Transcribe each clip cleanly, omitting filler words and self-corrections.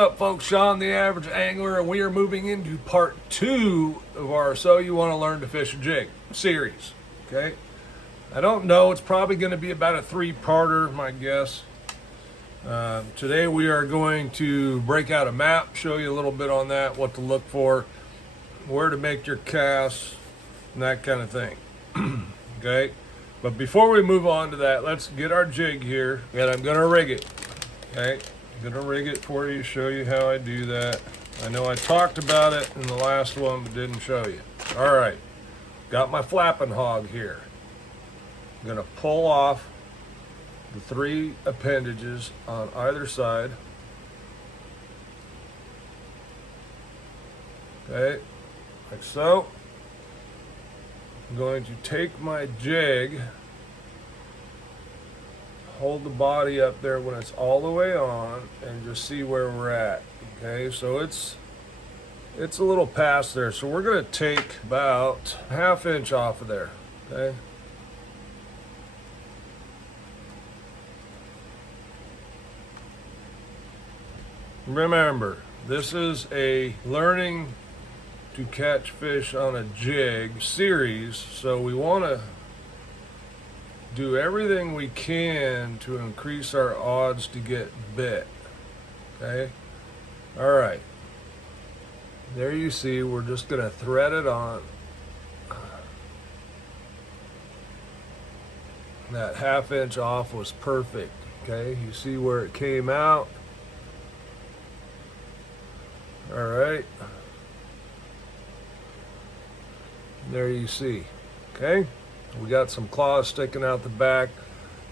up, folks? Sean, the Average Angler, and we are moving into part 2 of our So You Want to Learn to Fish a Jig series. Okay, I don't know. It's probably going to be about a 3-parter, my guess. Today we are going to break out a map, show you a little bit on that, what to look for, where to make your casts, and that kind of thing. Okay, but before we move on to that, let's get our jig here, and I'm going to rig it. Okay, I'm going to rig it for you, show you how I do that. I know I talked about it in the last one, but didn't show you. All right, got my flapping hog here. I'm going to pull off the 3 appendages on either side. Okay, like so. I'm going to take my jig, hold the body up there when it's all the way on, and just see where we're at. Okay, so it's a little past there, so we're going to take about a ½ inch off of there. Okay. Remember, this is a learning to catch fish on a jig series, so we want to do everything we can to increase our odds to get bit. Okay, all right, there you see, we're just going to thread it on. That ½ inch off was perfect. Okay, you see where it came out. All right, there you see. Okay, we got some claws sticking out the back.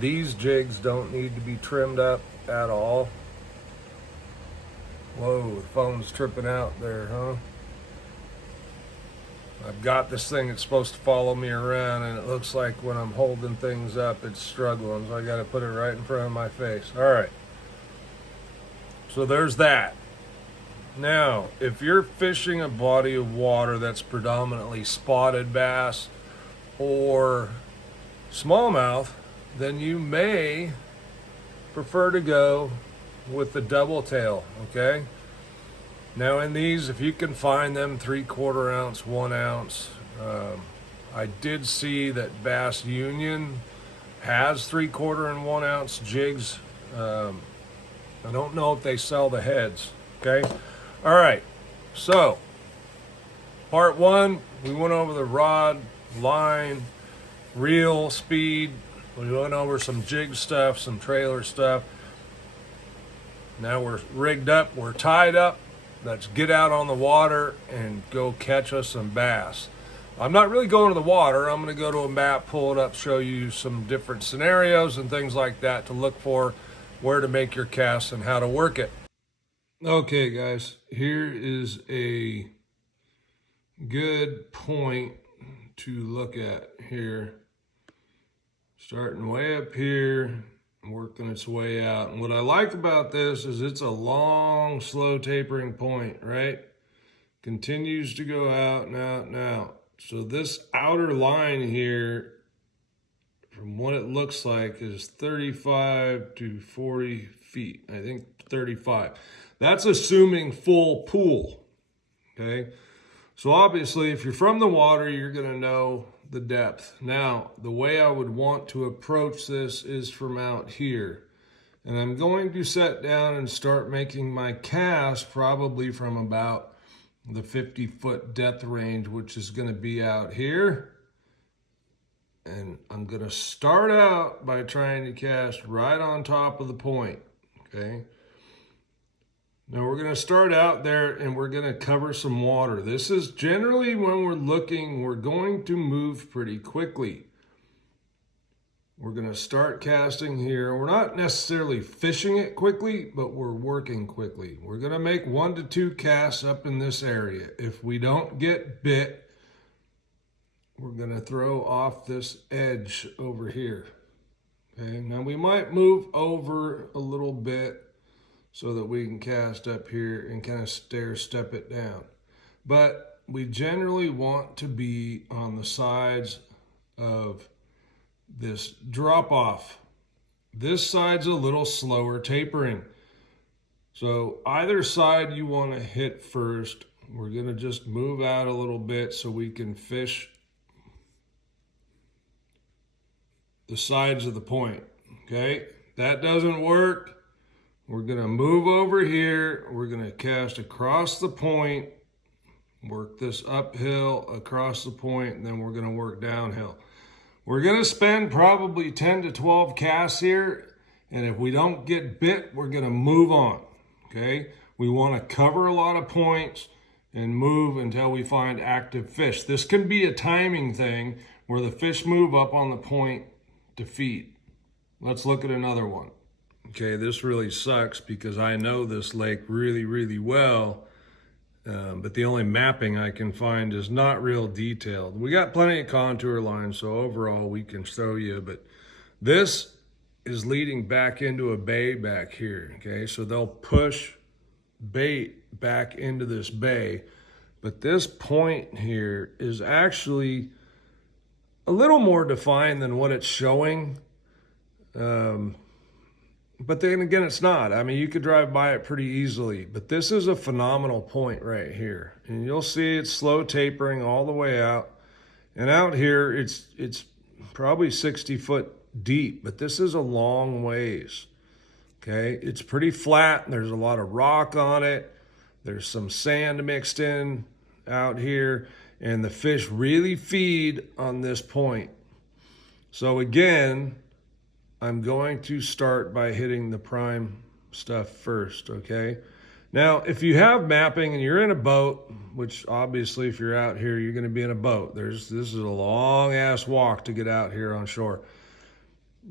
These jigs don't need to be trimmed up at all. Whoa, the phone's tripping out there, huh? I've got this thing that's supposed to follow me around, and it looks like when I'm holding things up, it's struggling, so I got to put it right in front of my face. All right, so there's that. Now, if you're fishing a body of water that's predominantly spotted bass or smallmouth, then you may prefer to go with the double tail, okay? Now in these, if you can find them 3/4 ounce, 1 ounce, I did see that Bass Union has 3/4 and 1 ounce jigs. I don't know if they sell the heads, okay? All right, so part 1, we went over the rod, line, reel, speed. We went over some jig stuff, some trailer stuff. Now we're rigged up, we're tied up. Let's get out on the water and go catch us some bass. I'm not really going to the water. I'm going to go to a map, pull it up, show you some different scenarios and things like that to look for, where to make your cast and how to work it. Okay, guys, here is a good point to look at here. Starting way up here, working its way out. And what I like about this is it's a long, slow tapering point, right? Continues to go out and out and out. So this outer line here, from what it looks like, is 35 to 40 feet. I think 35. That's assuming full pool, okay? So obviously, if you're from the water, you're gonna know the depth. Now, the way I would want to approach this is from out here. And I'm going to set down and start making my cast probably from about the 50-foot depth range, which is gonna be out here. And I'm gonna start out by trying to cast right on top of the point, okay? Now we're going to start out there and we're going to cover some water. This is generally when we're looking, we're going to move pretty quickly. We're going to start casting here. We're not necessarily fishing it quickly, but we're working quickly. We're going to make 1 to 2 casts up in this area. If we don't get bit, we're going to throw off this edge over here. Okay, now we might move over a little bit so that we can cast up here and kind of stair step it down. But we generally want to be on the sides of this drop off. This side's a little slower tapering. So either side you want to hit first. We're going to just move out a little bit so we can fish the sides of the point. Okay, that doesn't work. We're going to move over here. We're going to cast across the point, work this uphill across the point, and then we're going to work downhill. We're going to spend probably 10 to 12 casts here, and if we don't get bit, we're going to move on. Okay, we want to cover a lot of points and move until we find active fish. This can be a timing thing where the fish move up on the point to feed. Let's look at another one. Okay, this really sucks because I know this lake really, really well, but the only mapping I can find is not real detailed. We got plenty of contour lines, so overall we can show you, but this is leading back into a bay back here, okay? So they'll push bait back into this bay, but this point here is actually a little more defined than what it's showing. But then again, it's not. I mean, you could drive by it pretty easily, but this is a phenomenal point right here. And you'll see it's slow tapering all the way out. And out here, it's probably 60 foot deep, but this is a long ways. Okay, it's pretty flat. There's a lot of rock on it. There's some sand mixed in out here, and the fish really feed on this point. So again, I'm going to start by hitting the prime stuff first, okay? Now, if you have mapping and you're in a boat, which obviously if you're out here, you're gonna be in a boat. This is a long ass walk to get out here on shore.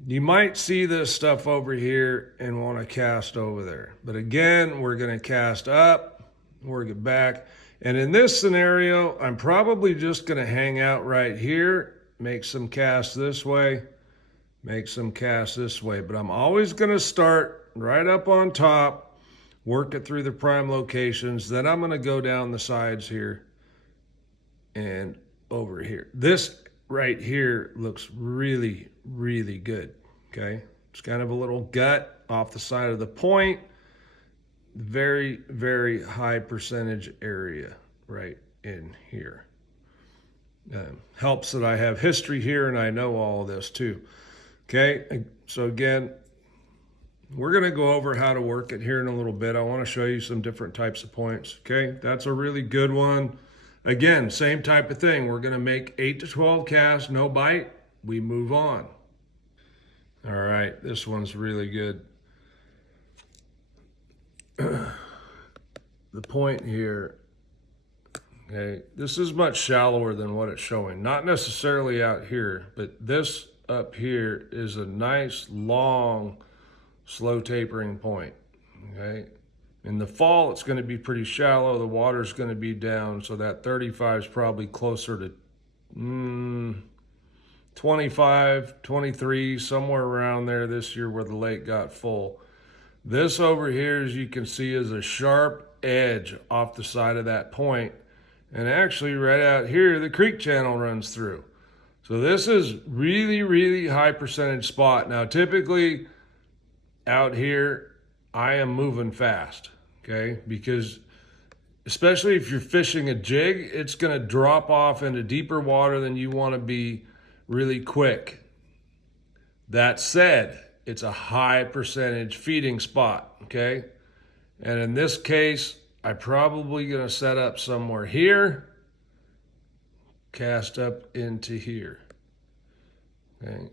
You might see this stuff over here and wanna cast over there. But again, we're gonna cast up, work it back. And in this scenario, I'm probably just gonna hang out right here, make some casts this way, make some casts this way, but I'm always going to start right up on top, work it through the prime locations, then I'm going to go down the sides here and over here. This right here looks really, really good, okay? It's kind of a little gut off the side of the point, very, very high percentage area right in here. Helps that I have history here and I know all of this too. Okay, so again, we're going to go over how to work it here in a little bit. I want to show you some different types of points. Okay, that's a really good one. Again, same type of thing. We're going to make 8 to 12 casts, no bite. We move on. All right, this one's really good. The point here, okay, this is much shallower than what it's showing. Not necessarily out here, but this up here is a nice, long, slow tapering point, okay? In the fall, it's gonna be pretty shallow. The water's gonna be down, so that 35 is probably closer to 25, 23, somewhere around there this year where the lake got full. This over here, as you can see, is a sharp edge off the side of that point. And actually right out here, the creek channel runs through. So this is really, really high percentage spot. Now, typically out here, I am moving fast, okay? Because especially if you're fishing a jig, it's gonna drop off into deeper water than you wanna be really quick. That said, it's a high percentage feeding spot, okay? And in this case, I'm probably gonna set up somewhere here, cast up into here, okay?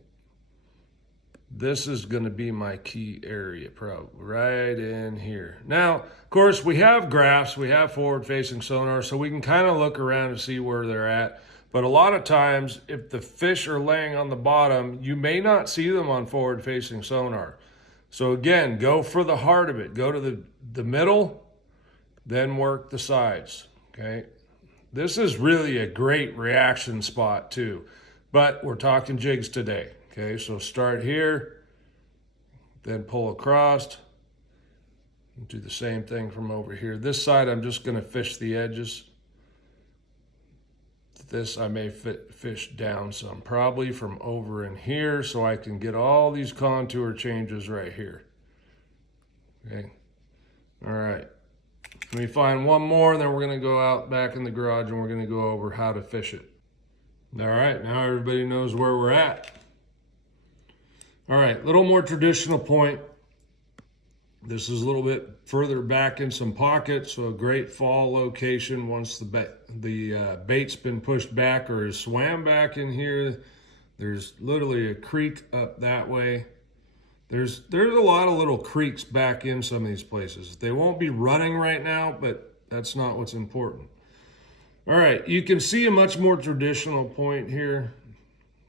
This is gonna be my key area, probably right in here. Now, of course, we have graphs, we have forward-facing sonar, so we can kind of look around and see where they're at. But a lot of times, if the fish are laying on the bottom, you may not see them on forward-facing sonar. So again, go for the heart of it. Go to the middle, then work the sides, okay? This is really a great reaction spot too, but we're talking jigs today, okay? So start here, then pull across, do the same thing from over here. This side, I'm just gonna fish the edges. This I may fish down some, probably from over in here, so I can get all these contour changes right here, okay? All right. Let me find one more, and then we're gonna go out back in the garage and we're gonna go over how to fish it. All right, now everybody knows where we're at. All right, a little more traditional point. This is a little bit further back in some pockets, so a great fall location once the bait's been pushed back or is swam back in here. There's literally a creek up that way. There's a lot of little creeks back in some of these places. They won't be running right now, but that's not what's important. All right, you can see a much more traditional point here.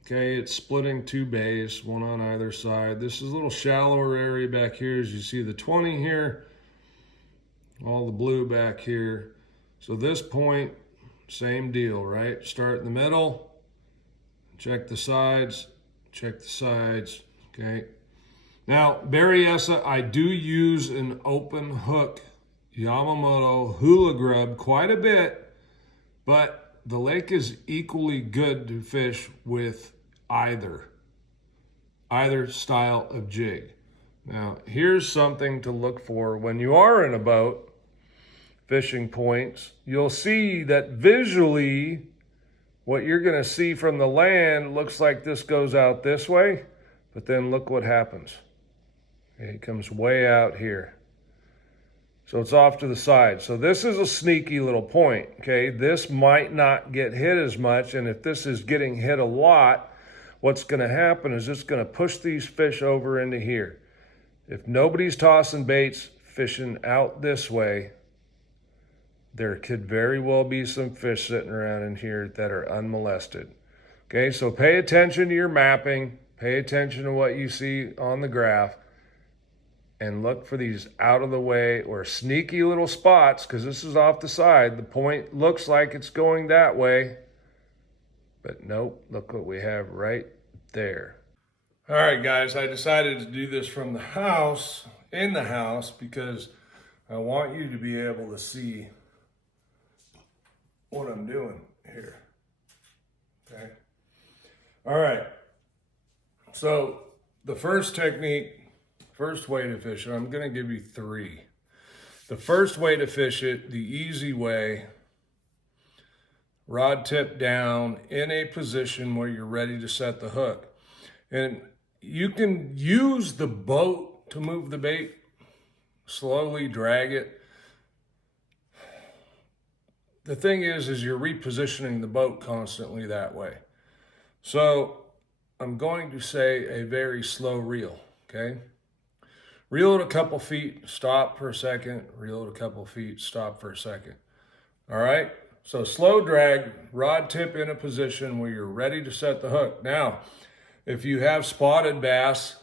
Okay, it's splitting two bays, one on either side. This is a little shallower area back here. As you see the 20 here, all the blue back here. So this point, same deal, right? Start in the middle, check the sides, okay? Now, Berryessa, I do use an open hook Yamamoto hula grub quite a bit, but the lake is equally good to fish with either style of jig. Now, here's something to look for when you are in a boat fishing points. You'll see that visually what you're going to see from the land looks like this goes out this way, but then look what happens. Okay, it comes way out here. So it's off to the side. So this is a sneaky little point, okay? This might not get hit as much, and if this is getting hit a lot, what's gonna happen is it's gonna push these fish over into here. If nobody's tossing baits fishing out this way, there could very well be some fish sitting around in here that are unmolested. Okay, so pay attention to your mapping, pay attention to what you see on the graph, and look for these out of the way or sneaky little spots, because this is off the side. The point looks like it's going that way, but nope, look what we have right there. All right, guys, I decided to do this from the house, in the house, because I want you to be able to see what I'm doing here, okay? All right, so the first technique, first way to fish it, I'm gonna give you three. The first way to fish it, the easy way, rod tip down in a position where you're ready to set the hook. And you can use the boat to move the bait, slowly drag it. The thing is you're repositioning the boat constantly that way. So I'm going to say a very slow reel, okay? Reel it a couple feet, stop for a second, reel it a couple feet, stop for a second. All right, so slow drag, rod tip in a position where you're ready to set the hook. Now, if you have spotted bass,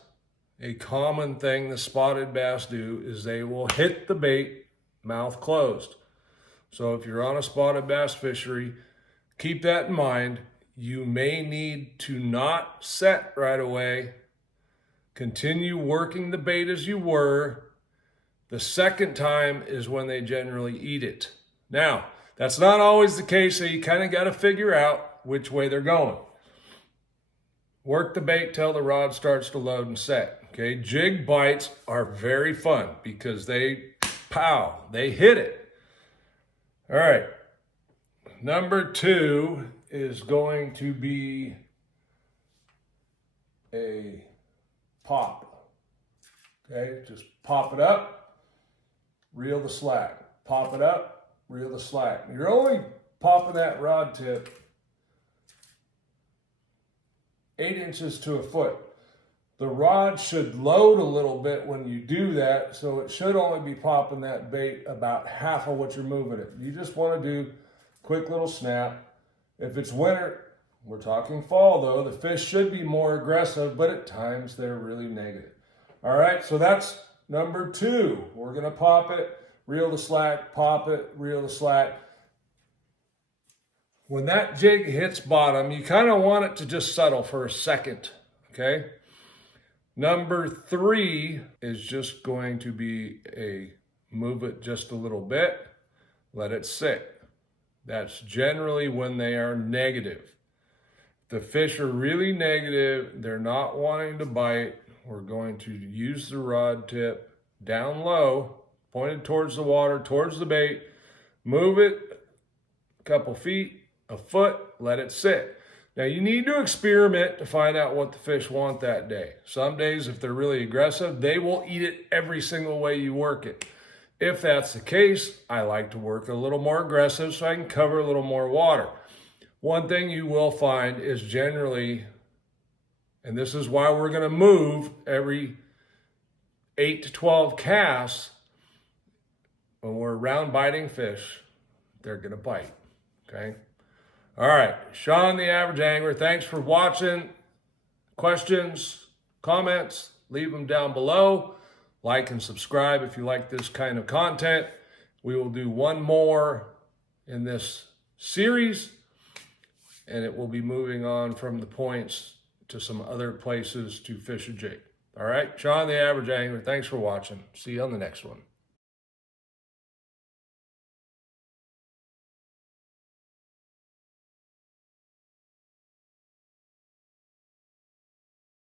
a common thing the spotted bass do is they will hit the bait mouth closed. So if you're on a spotted bass fishery, keep that in mind. You may need to not set right away. Continue working the bait as you were. The second time is when they generally eat it. Now, that's not always the case, so you kind of got to figure out which way they're going. Work the bait till the rod starts to load and set. Okay, jig bites are very fun because they hit it. All right, number two is going to be a pop. Okay, just pop it up, reel the slack. Pop it up, reel the slack. You're only popping that rod tip 8 inches to a foot. The rod should load a little bit when you do that, so it should only be popping that bait about half of what you're moving it. You just want to do quick little snap. If it's winter, we're talking fall though, the fish should be more aggressive, but at times they're really negative. All right, so that's number two. We're gonna pop it, reel the slack, pop it, reel the slack. When that jig hits bottom, you kind of want it to just settle for a second, okay? Number three is just going to be a move it just a little bit, let it sit. That's generally when they are negative. The fish are really negative, they're not wanting to bite. We're going to use the rod tip down low, pointed towards the water, towards the bait. Move it a couple feet, a foot, let it sit. Now you need to experiment to find out what the fish want that day. Some days, if they're really aggressive, they will eat it every single way you work it. If that's the case, I like to work a little more aggressive so I can cover a little more water. One thing you will find is generally, and this is why we're going to move every 8 to 12 casts, when we're around biting fish, they're going to bite, okay? All right, Sean the Average Angler, thanks for watching. Questions, comments, leave them down below. Like and subscribe if you like this kind of content. We will do one more in this series, and it will be moving on from the points to some other places to fish a jig. All right, Sean the Average Angler, thanks for watching. See you on the next one.